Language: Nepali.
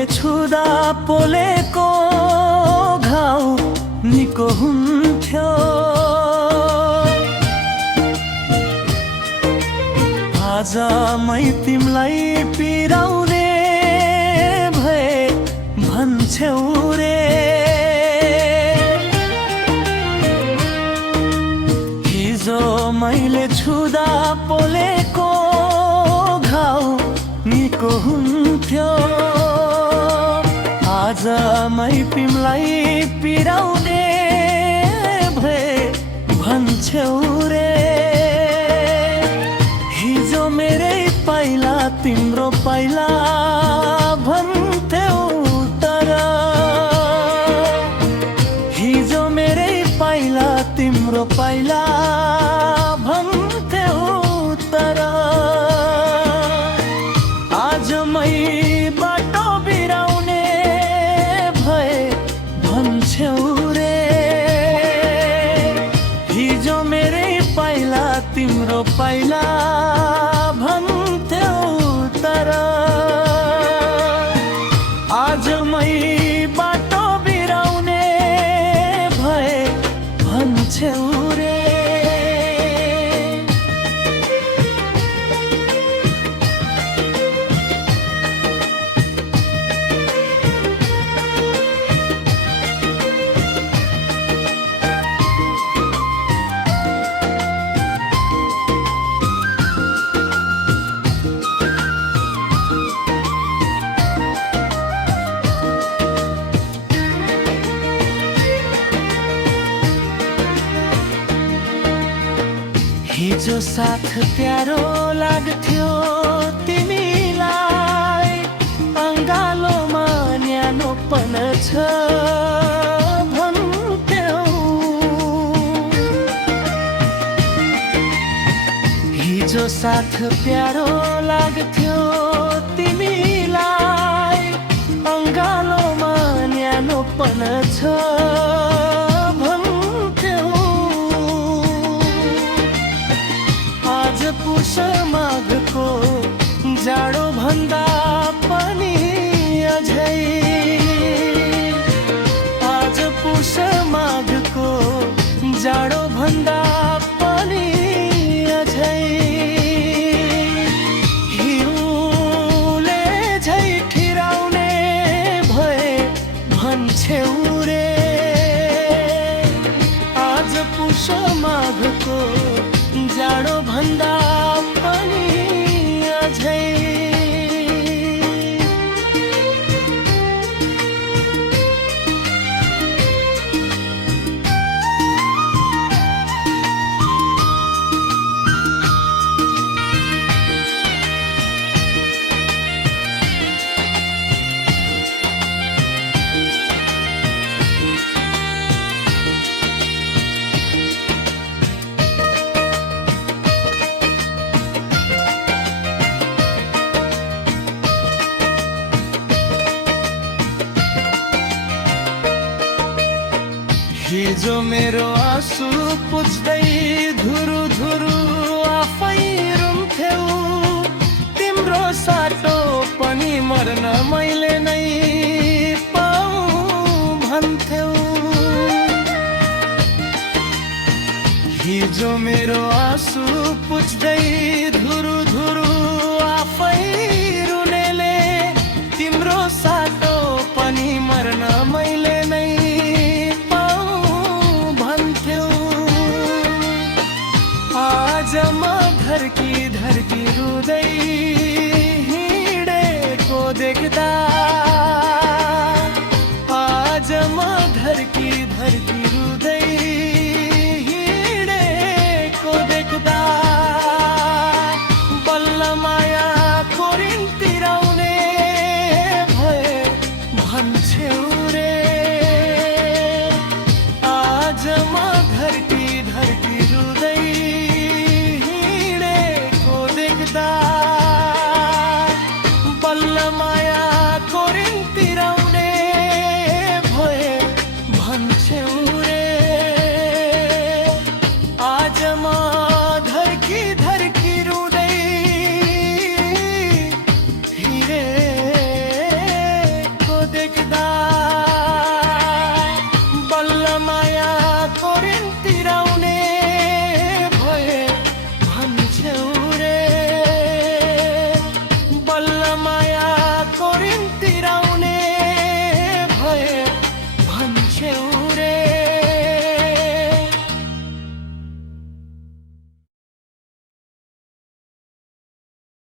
मैले छुदा पोलेको घाउ निको हुन्थ्यो। आज मै तिमलाई पिराउने भए भन्छौ रे। हिजो मैले छुदा पोलेको घाउ निको हुन्थ्यो। आज मै तिमलाई पिराउने भए भन्छौ रे। हिजो मेरै पाइला तिम्रो पाइला भन्थ्यौ तर, हिजो मेरै पाइला तिम्रो पाइला भन्थ्यौ तर, आज मै बाटो बिराउने भए भन्छौ रे। हिजो मेरै पाइला तिम्रो पाइला भन्थ्यौ तर, आज मै बाटो बिराउने भए भन्छौ रे। हिजो साथ प्यारो लाग्थ्यो तिमीलाई, अङ्गालोमा न्यानोपन छ भन्थ्यौ। हिजो साथ प्यारो लाग्थ्यो तिमीलाई, अङ्गालोमा न्यानोपन छ पुष माघको जाडो भन्दा पनि अझै, आज पुष माघको जाडो भन्दा पनि अझै, हिउँले झै ठिराउने भए भन्छौ रे। आज पुष माघको जाडो भन्दा पनि अझै, हिजो मेरो आँसु पुछ्दै धुरु धुरु आफै रुन्थ्यौ। तिम्रो साटो पनि मर्न मैले नै पाऊँ भन्थ्यौ। हिजो मेरो आँसु पुछ्दै धुरु धुरु आफै रुनेले, तिम्रो साटो पनि मर्न मैले नै आज म धर्की धर्की रुँदै हिँडेको देख्दा, आज म धर्की धर्की रुँदै हिँडेको देख्दा, बल्ल मायाको ऋण तिराउने भए भन्छौ रे। आज म धर्की धर्की रुँदै बल्ल मायाको ऋण तिराउने भए भन्छौ रे। आज म धर्की